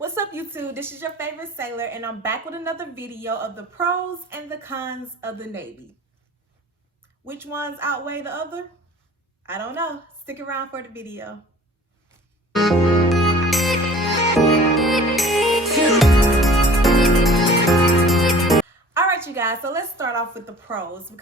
What's up, YouTube? This is your favorite sailor, and I'm back with another video of the pros and the cons of the Navy. Which ones outweigh the other? I don't know. Stick around for the video. All right, you guys, so let's start off with the pros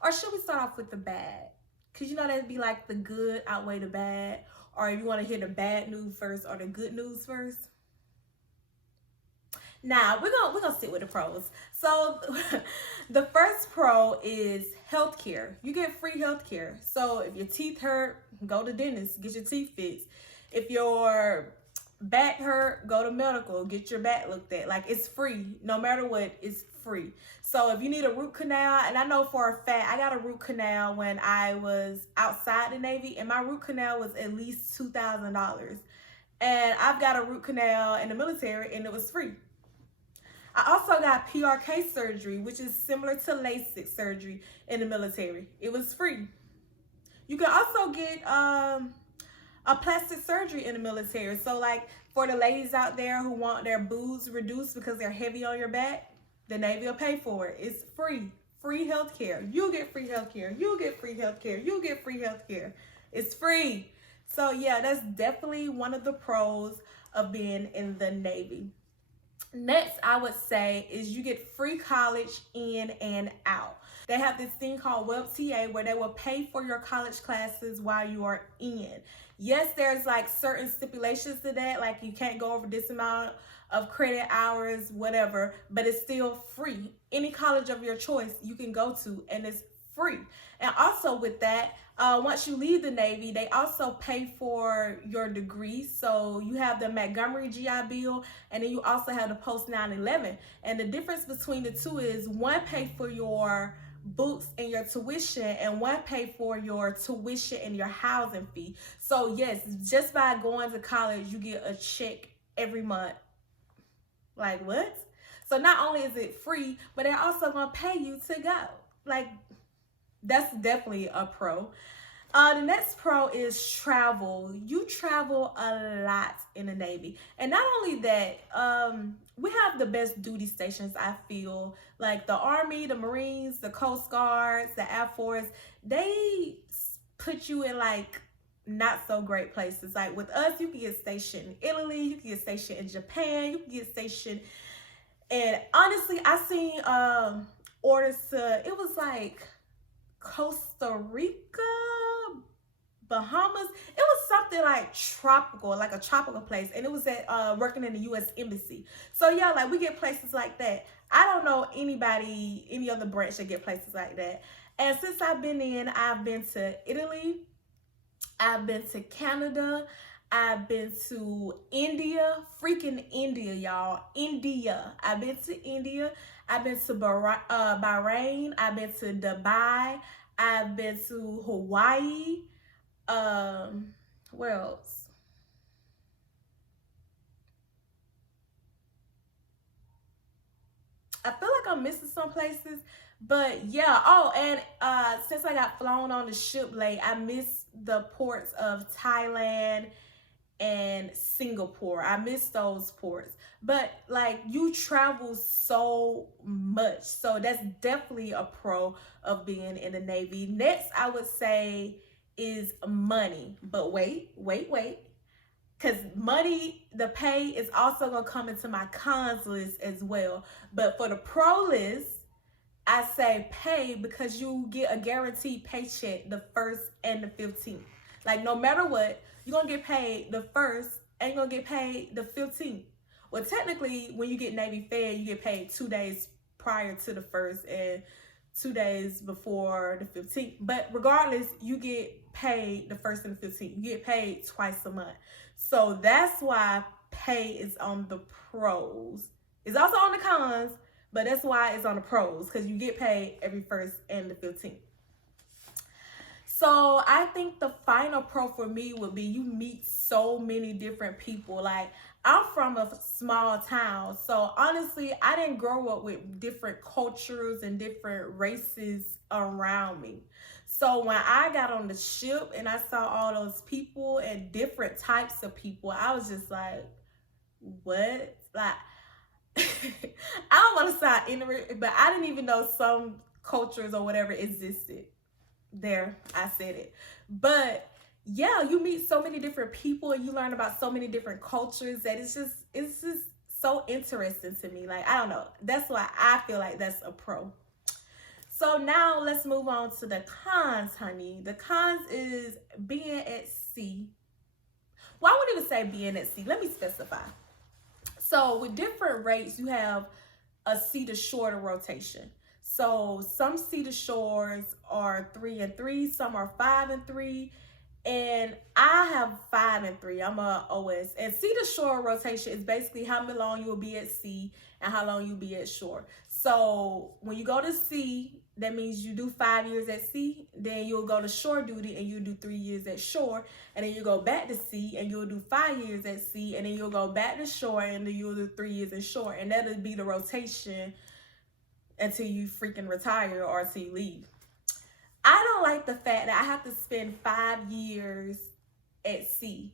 or should we start off with the bad? Because you know that'd be like the good outweigh the bad, or if you want to hear the bad news first or the good news first. Now we're gonna stick with the pros. So the first pro is healthcare. You get free healthcare. So if your teeth hurt, go to dentist, get your teeth fixed. If your back hurt, go to medical, get your back looked at. Like, it's free. No matter what, it's free. So if you need a root canal, and I know for a fact I got a root canal when I was outside the Navy, and my root canal was at least $2,000. And I've got a root canal in the military, and it was free. I also got PRK surgery, which is similar to LASIK surgery in the military. It was free. You can also get a plastic surgery in the military. So like for the ladies out there who want their boobs reduced because they're heavy on your back, the Navy will pay for it. It's free. Free healthcare. You get free healthcare. You get free healthcare. You get free healthcare. It's free. So yeah, that's definitely one of the pros of being in the Navy. Next, I would say is you get free college in and out. They have this thing called WebTA where they will pay for your college classes while you are in. Yes, there's like certain stipulations to that, like you can't go over this amount of credit hours, whatever, but it's still free. Any college of your choice you can go to, and it's free. And also with that, once you leave the Navy, they also pay for your degree. So you have the Montgomery GI Bill, and then you also have the Post 911. And the difference between the two is one pay for your books and your tuition, and one pay for your tuition and your housing fee. So yes, just by going to college, you get a check every month. Like, what? So not only is it free, but they're also gonna pay you to go. Like, that's definitely a pro. The next pro is travel. You travel a lot in the Navy. And not only that, we have the best duty stations, I feel. Like the Army, the Marines, the Coast Guards, the Air Force, they put you in like not so great places. Like with us, you can get stationed in Italy, you can get stationed in Japan, you can get stationed. And honestly, I seen orders to, it was like Costa Rica, Bahamas. It was something like tropical, like a tropical place, and it was at working in the U.S. Embassy. So yeah, like we get places like that. I don't know anybody, any other branch that get places like that. And since I've been to Italy, I've been to Canada, I've been to India, freaking India, y'all. India. I've been to India. I've been to Bahrain. I've been to Dubai. I've been to Hawaii. Where else? I feel like I'm missing some places, but yeah. Oh, and since I got flown on the ship late, I missed the ports of Thailand and Singapore. I miss those ports. But like, you travel so much, so that's definitely a pro of being in the Navy. Next, I would say is money. But wait, because money, the pay is also gonna come into my cons list as well. But for the pro list, I say pay, because you get a guaranteed paycheck the 1st and the 15th. Like, no matter what, you're gonna get paid the 1st and you're gonna get paid the 15th. Well, technically, when you get Navy Fed, you get paid 2 days prior to the 1st and 2 days before the 15th. But regardless, you get paid the 1st and the 15th. You get paid twice a month. So that's why pay is on the pros. It's also on the cons, but that's why it's on the pros, because you get paid every 1st and the 15th. So I think the final pro for me would be you meet so many different people. Like, I'm from a small town, so honestly, I didn't grow up with different cultures and different races around me. So when I got on the ship and I saw all those people and different types of people, I was just like, what? Like, I don't want to sound ignorant, but I didn't even know some cultures or whatever existed. There, I said it. But yeah, you meet so many different people and you learn about so many different cultures that it's just so interesting to me. Like, I don't know. That's why I feel like that's a pro. So now let's move on to the cons, honey. The cons is being at sea. Well, I wouldn't even say being at sea. Let me specify. So with different rates, you have a sea to shore rotation. So some sea to shores are 3 and 3, some are 5 and 3, and I have 5 and 3. I'm a OS. And sea to shore rotation is basically how long you will be at sea and how long you'll be at shore. So when you go to sea, that means you do 5 years at sea, then you'll go to shore duty and you do 3 years at shore, and then you go back to sea and you'll do 5 years at sea, and then you'll go back to shore and then you'll do 3 years at shore, and that'll be the rotation until you freaking retire or until you leave. I don't like the fact that I have to spend 5 years at sea.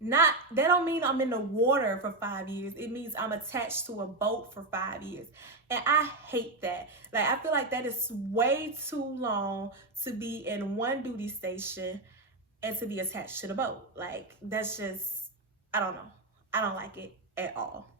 Not that don't mean I'm in the water for 5 years. It means I'm attached to a boat for 5 years. And I hate that. Like, I feel like that is way too long to be in one duty station and to be attached to the boat. Like, that's just, I don't know. I don't like it at all.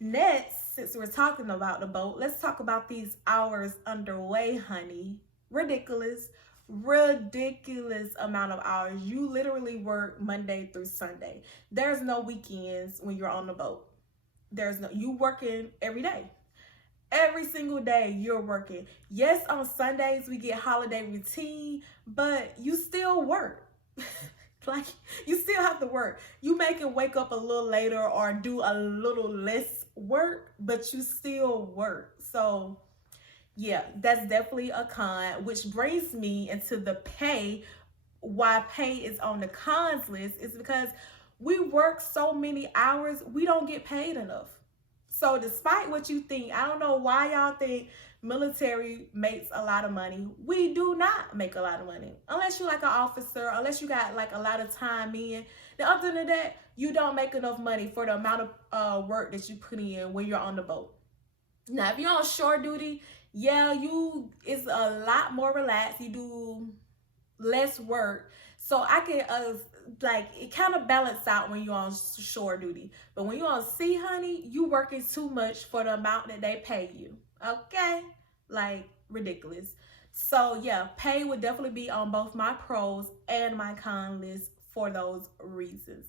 Next, since we're talking about the boat, let's talk about these hours underway, honey. Ridiculous amount of hours. You literally work Monday through Sunday. There's no weekends when you're on the boat. You working every day. Every single day you're working. Yes, on Sundays we get holiday routine, but you still work. Like, you still have to work. You may can wake up a little later or do a little less work, but you still work. So yeah, that's definitely a con, which brings me into the pay. Why pay is on the cons list is because we work so many hours, we don't get paid enough. So despite what you think, I don't know why y'all think military makes a lot of money. We do not make a lot of money. Unless you're like an officer, unless you got like a lot of time in. Then other than that, you don't make enough money for the amount of work that you put in when you're on the boat. Now, if you're on shore duty, yeah, it's a lot more relaxed. You do less work. So I can like, it kind of balance out when you're on shore duty. But when you're on sea, honey, you working too much for the amount that they pay you. Okay? Like, ridiculous. So yeah, pay would definitely be on both my pros and my con list for those reasons.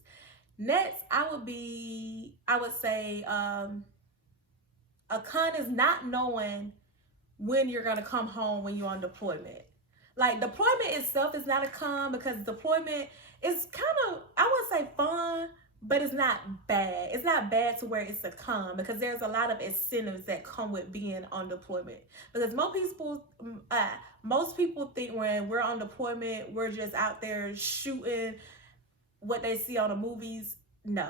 Next, I would say a con is not knowing when you're going to come home when you're on deployment. Like, deployment itself is not a con, because deployment is kind of, I wouldn't say fun, but it's not bad. It's not bad to where it's a con, because there's a lot of incentives that come with being on deployment. Because most people think when we're on deployment, we're just out there shooting what they see on the movies. No,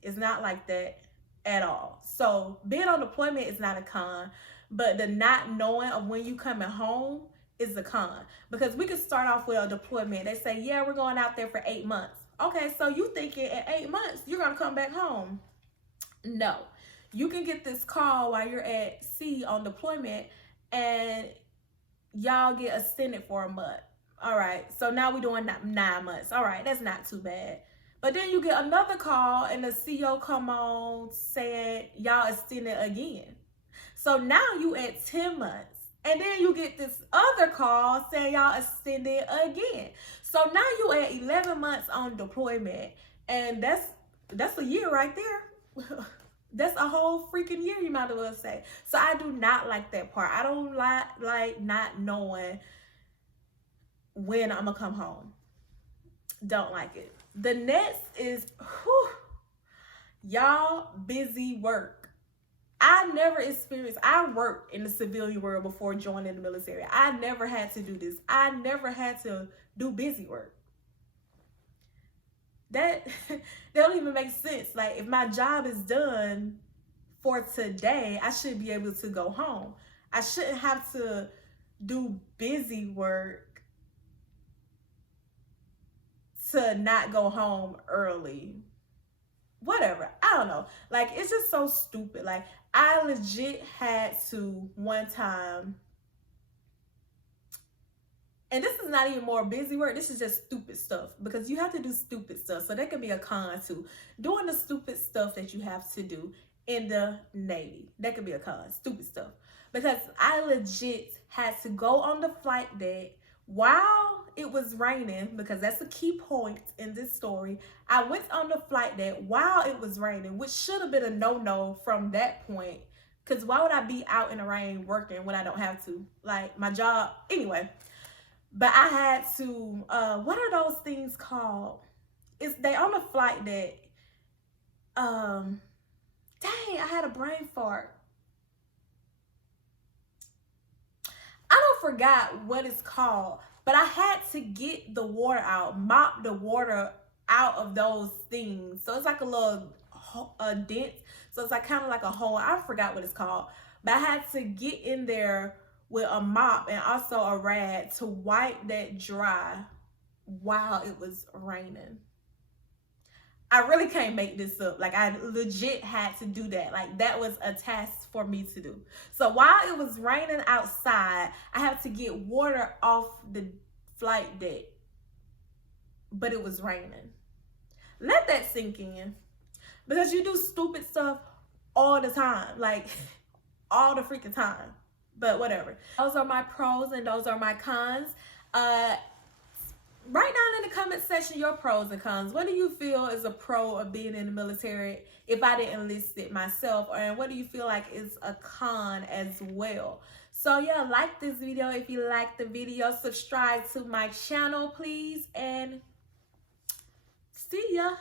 it's not like that at all. So being on deployment is not a con, but the not knowing of when you coming home is a con. Because we could start off with a deployment. They say, yeah, we're going out there for 8 months. Okay, so you thinking in 8 months you're gonna come back home? No. You can get this call while you're at sea on deployment and y'all get extended for a month. All right, so now we're doing 9 months. All right, that's not too bad. But then you get another call and the CEO come on saying y'all extended again. So now you at 10 months. And then you get this other call saying y'all extended again. So now you at 11 months on deployment. And that's a year right there. That's a whole freaking year, you might as well say. So I do not like that part. I don't like not knowing when I'm gonna come home. Don't like it. The next is, y'all, busy work. I worked in the civilian world before joining the military. I never had to do this. I never had to do busy work. That don't even make sense. Like, if my job is done for today, I should be able to go home. I shouldn't have to do busy work to not go home early. whatever. I don't know. Like, it's just so stupid. Like, I legit had to one time, and this is not even more busy work. This is just stupid stuff, because you have to do stupid stuff. So that could be a con too. Doing the stupid stuff that you have to do in the Navy. That could be a con. Stupid stuff. Because I legit had to go on the flight deck while it was raining, because that's a key point in this story. I went on the flight deck while it was raining, which should have been a no-no from that point. Because why would I be out in the rain working when I don't have to? Like, my job. Anyway. But I had to, what are those things called? They on the flight deck. Dang, I had a brain fart. I don't forgot what it's called, but I had to get the water out, mop the water out of those things. So it's like a little dent. So it's like kind of like a hole. I forgot what it's called, but I had to get in there with a mop and also a rag to wipe that dry while it was raining. I really can't make this up. Like, I legit had to do that. Like, that was a task for me to do. So while it was raining outside, I had to get water off the flight deck, but it was raining. Let that sink in, because you do stupid stuff all the time, like all the freaking time. But whatever. Those are my pros and those are my cons. Write down in the comment section your pros and cons. What do you feel is a pro of being in the military if I didn't list it myself? And what do you feel like is a con as well? So yeah, like this video if you like the video. Subscribe to my channel, please. And see ya.